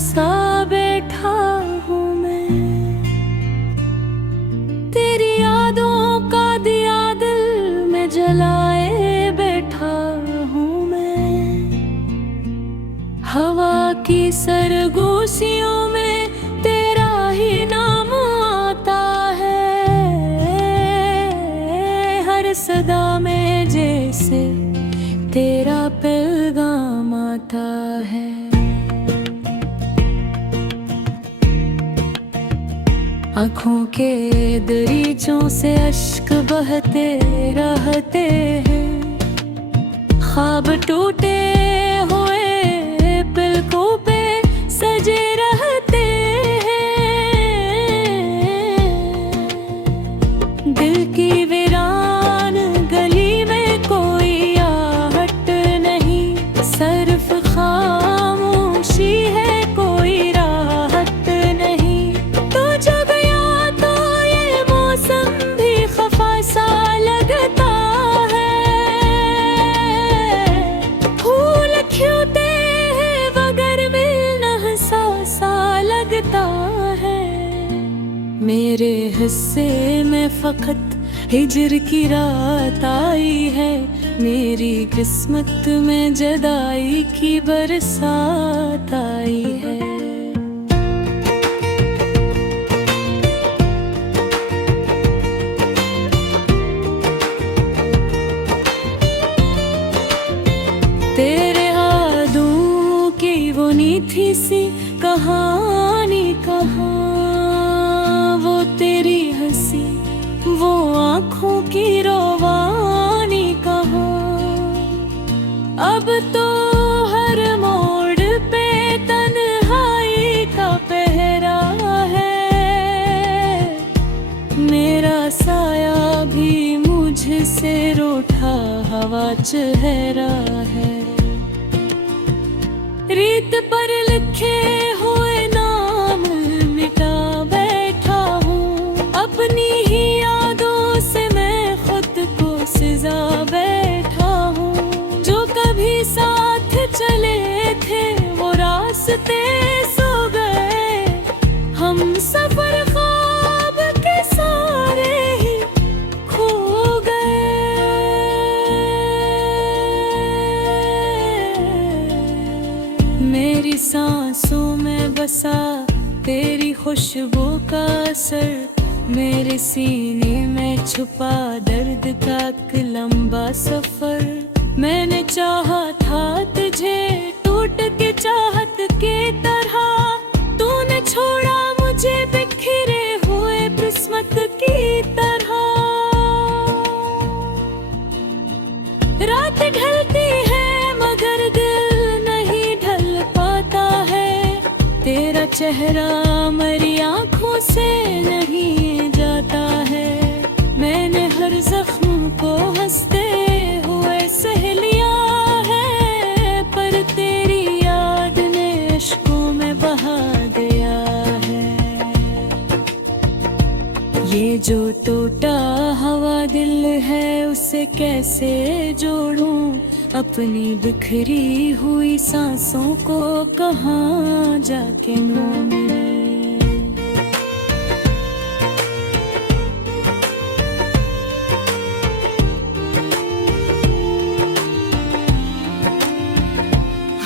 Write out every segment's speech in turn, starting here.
सा बैठा हूँ मैं, तेरी यादों का दिया दिल में जलाए बैठा हूँ मैं। हवा की सरगोशियों में तेरा ही नाम आता है, हर सदा में जैसे तेरा पैगाम आता है। आँखों के दरीचों से अश्क बहते रहते हैं, ख्वाब टूटे हुए पलकों पे सजे रहते हैं। दिल की वीरान गली में कोई आहट नहीं, सिर्फ खामोशी है, कोई राहत नहीं। तो जब या तो ये मौसम भी खफा सा लगता है, फूल खिलते हैं मगर मिलना सा लगता है। मेरे हिस्से में फकत हिजर की रात आई है, मेरी किस्मत में जुदाई की बरसात आई है। तेरे यादों की वो नीथी सी कहानी कहाँ, वो तेरी हंसी वो आँखों की रोवानी कहाँ। अब तो हर मोड़ पे तन्हाई का पहरा है, मेरा साया भी मुझसे रूठा हवा चेहरा है। रीत पर लिखे हुए नाम मिटा बैठा हूँ, अपनी ही यादों से मैं खुद को सिजा बैठा हूँ। जो कभी साथ चले थे वो रास्ते सो गए, हम सफर ख्वाब के सारे ही खो गए। मेरी सांसों में बसा तेरी खुशबू का असर, मेरे सीने में छुपा दर्द का एक लंबा सफर। मैंने चाहा था तुझे टूट के चाहत के तरह, तूने छोड़ा मुझे बिखरे हुए किस्मत की तरह। रात ढलती है मगर दिल नहीं ढल पाता है, तेरा चेहरा मेरी आँखों से नहीं जाता है। मैंने हर जख्म को हंसते हुए सह लिया है, पर तेरी याद ने अश्कों में बहा दिया है। ये जो टूटा हुआ दिल है उसे कैसे जोड़ूं, अपनी बिखरी हुई सांसों को कहाँ जाके मोड़ूं।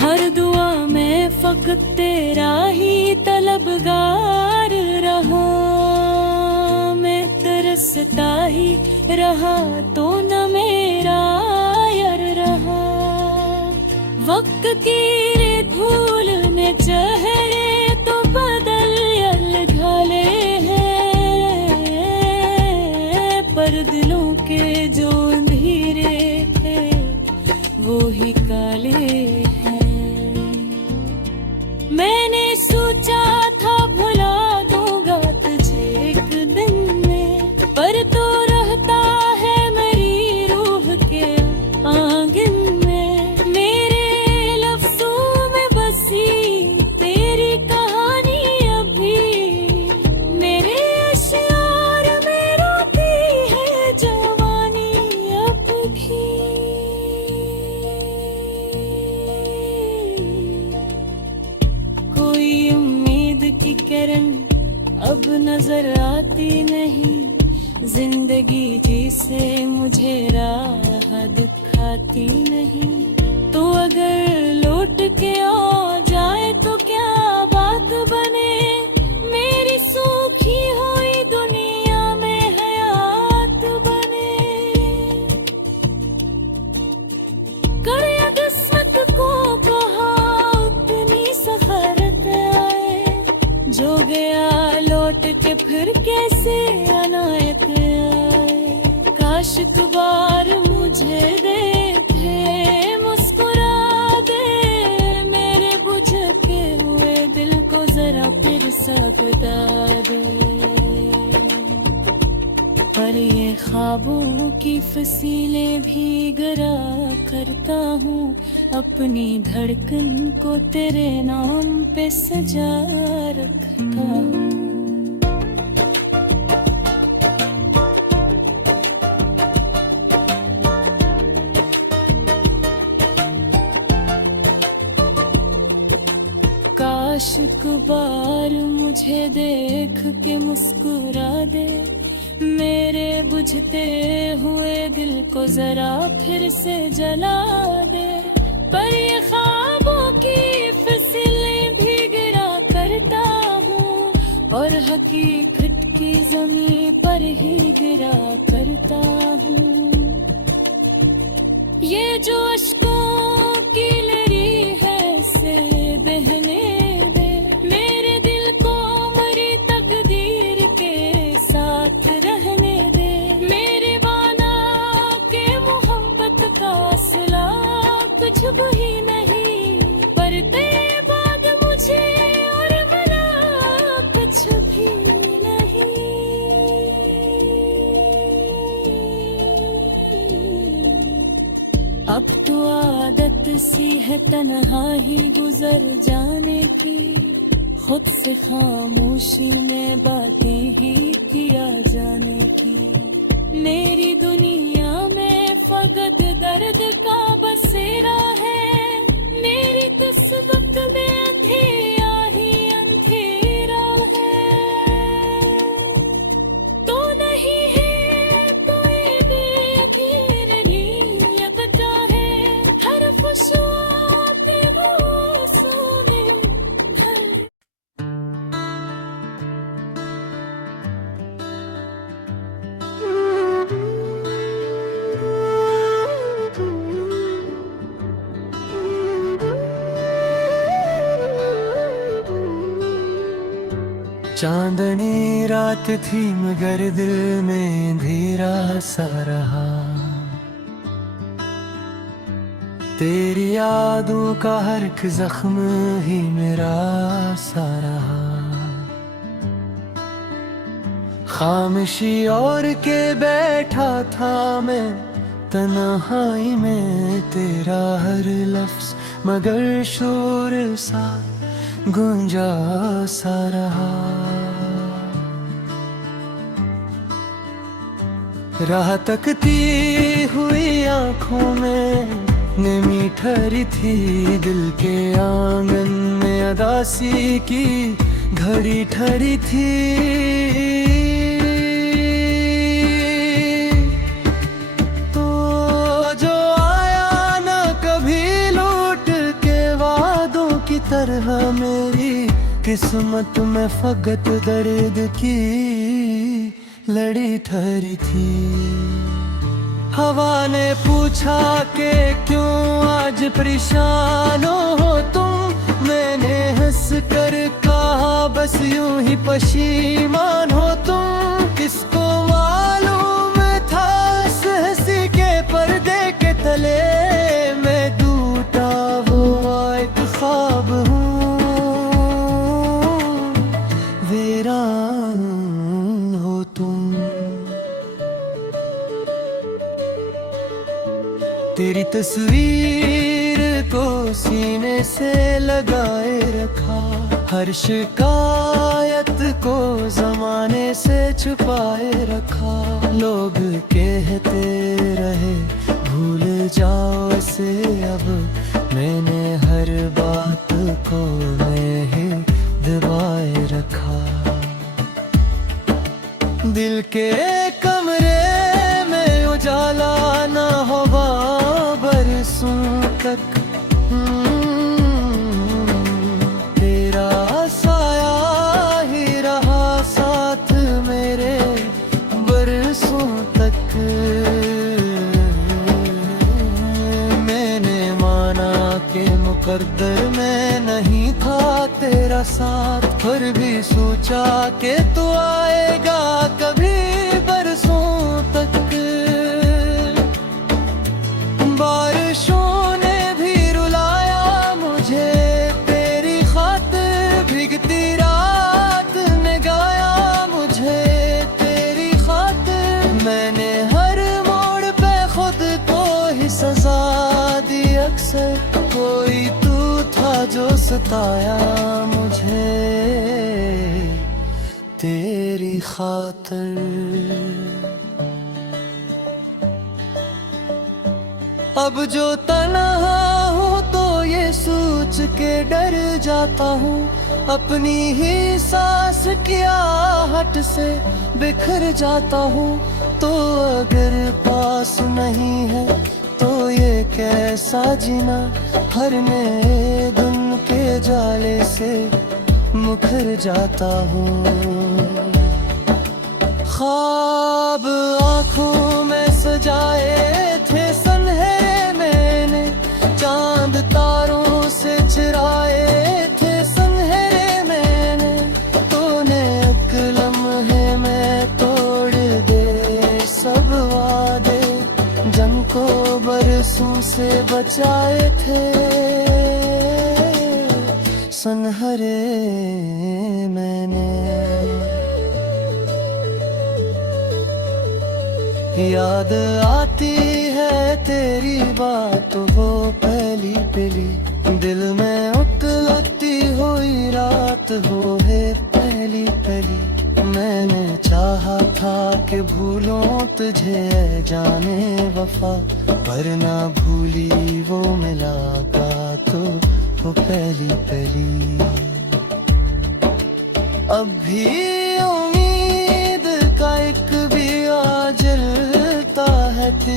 हर दुआ में फकत तेरा ही तलबगार रहा, मैं तरसता ही रहा तो न मेरा यार रहा। वक्त की रे धूल ने चेहरे तो बदल ढाले हैं, पर दिलों के जो धीरे वो ही काले हैं। मैंने सोचा था भुला दूंगा तुझे एक दिन में, पर तो रहता है मेरी रूह के आंगन में। मेरे लफ्जों में बसी तेरी कहानी अभी, मेरे अश्यार में रोती है जवानी अब भी। कोई की किरण अब नजर आती नहीं, जिंदगी जिसे मुझे राह दिखाती नहीं। तो अगर लौट के आ जाए तो क्या बात बने, मेरी सूखी हुई दुनिया में हयात बने। कर या किस्मत को कहा उतनी सफरत आए, जो गया लौट के फिर कैसे अनायत आए। काश एक बार मुझे देखे मुस्कुरा दे, मेरे बुझ के हुए दिल को जरा फिर सकता दे। पर ये ख्वाबों की फसीलें भी गरा करता हूँ, अपनी धड़कन को तेरे नाम पे सजा रखता हूँ। काश एक बार मुझे देख के मुस्कुरा दे, मेरे बुझते हुए दिल को जरा फिर से जला दे। पर ये ख्वाबों की फिसलें भी गिरा करता हूँ, और हकीकत की ज़मीं पर ही गिरा करता हूँ। ये जो अश्कों की लहरी है से बहने दे, मेरे दिल को मरी तकदीर के साथ रहने दे। मेरे वाला के मोहब्बत का सिला कुछ भी नहीं, पर तेरे बाद मुझे और मिला कुछ भी नहीं। अब तो आदत सी है तन्हाई गुजर जाने की, खुद से खामोशी में बातें ही किया जाने की। मेरी दुनिया में फकत दर्द का बसेरा है, मेरी किस्मत में अंधेरा ही अंधेरा है। तो नहीं है कोई बेखैर लगता है, हर खुशबू पे वो सोने भर। चांदनी रात थी मगर दिल में अंधेरा सा रहा, तेरी यादों का हर एक जख्म ही मेरा सा रहा। खामोशी और के बैठा था मैं तन्हाई में, तेरा हर लफ्ज मगर शोर सा गूंजा सा रहा। राह तकती हुई आंखों में नमी ठहरी थी, दिल के आंगन में अदासी की घड़ी ठहरी थी। तो जो आया ना कभी लौट के वादों की तरह, मेरी किस्मत में फकत दर्द की लड़ी ठहरी थी। हवा ने पूछा कि क्यों आज परेशान हो तुम, मैंने हंस कर कहा बस यूं ही पशीमान हो तुम। किसको मालूम था इस हंसी के पर्दे के तले मैं टूटा हुआ एक ख्वाब हूँ, वीरान हो तुम। तेरी तस्वीर को सीने से लगाए रखा, हर शिकायत को जमाने से छुपाए रखा। लोग कहते रहे भूल जाओ इसे, अब मैंने हर बात को मैं ही दबाए रखा। दिल के कमरे में उजाला ना होगा बरसों तक। तेरा साया ही रहा साथ मेरे बरसों तक। मैंने माना कि मुकद्दर में नहीं था तेरा साथ, फिर भी सोचा कि तू आएगा कभी बरसों तक। बारिशों ने भी रुलाया मुझे तेरी खातिर, भीगती रात ने गाया मुझे तेरी खातिर। मैंने हर मोड़ पे खुद को ही सजा दी अक्सर, कोई तू था जो सताया मुझे तेरी खातिर। अब जो तन्हा हूँ तो ये सोच के डर जाता हूँ, अपनी ही सांस की आहट से बिखर जाता हूँ। तो अगर पास नहीं है तो ये कैसा जीना, हर नए दिन के जाले से मुखर जाता हूँ। ख्वाब आँखों में सजाए थे सनहरे मैंने, चांद तारों से चिराए थे सनहरे मैंने। तूने एक लम्हे में तोड़ दे सब वादे, जंग को बरसों से बचाए थे सनहरे मैंने। याद आती है तेरी बात वो पहली पहली, दिल में उतलती हुई रात वो है पहली पहली। मैंने चाहा था कि भूलूं तुझे जाने वफा, पर ना भूली वो मुलाकात तो वो पहली पहली। अब भी उम्मीद का एक भी जलता है कि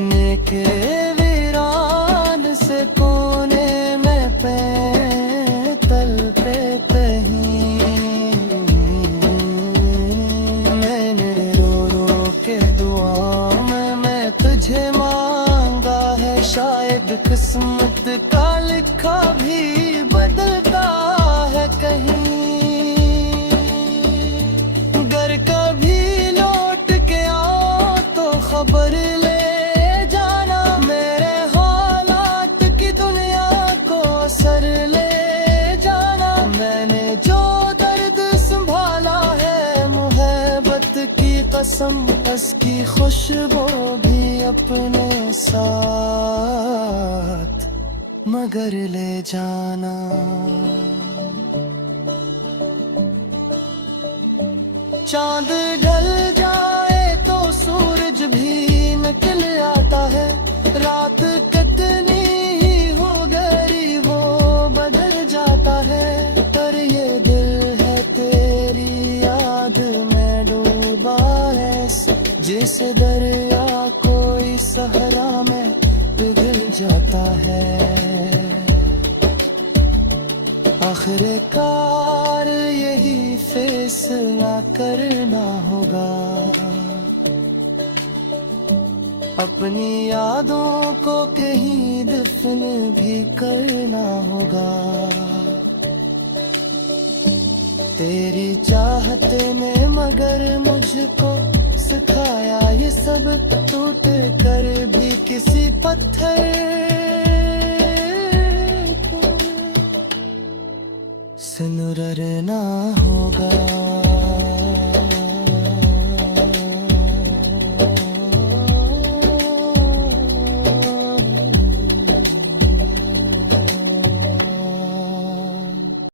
नेके वीरान से कोने में पैतल पे कहीं। मैंने रो रो के दुआ में मैं तुझे मांगा है, शायद किस्मत का लिखा भी बदलता है कहीं। खबर ले जाना मेरे हालात की दुनिया को असर ले जाना। मैंने जो दर्द संभाला है मोहब्बत की कसम, उसकी खुशबू भी अपने साथ मगर ले जाना। चांद ढल जाए तो सूरज भी निकल आता है, रात कितनी ही हो गहरी वो बदल जाता है। पर ये दिल है तेरी याद में डूबा है, जिसे दरिया कोई सहरा में पिघल जाता है। आखिरकार यही फैसला करना होगा, अपनी यादों को कहीं दफन भी करना होगा। तेरी चाहत ने मगर मुझको सिखाया ये सब, टूट कर भी किसी पत्थर से नुरना होगा।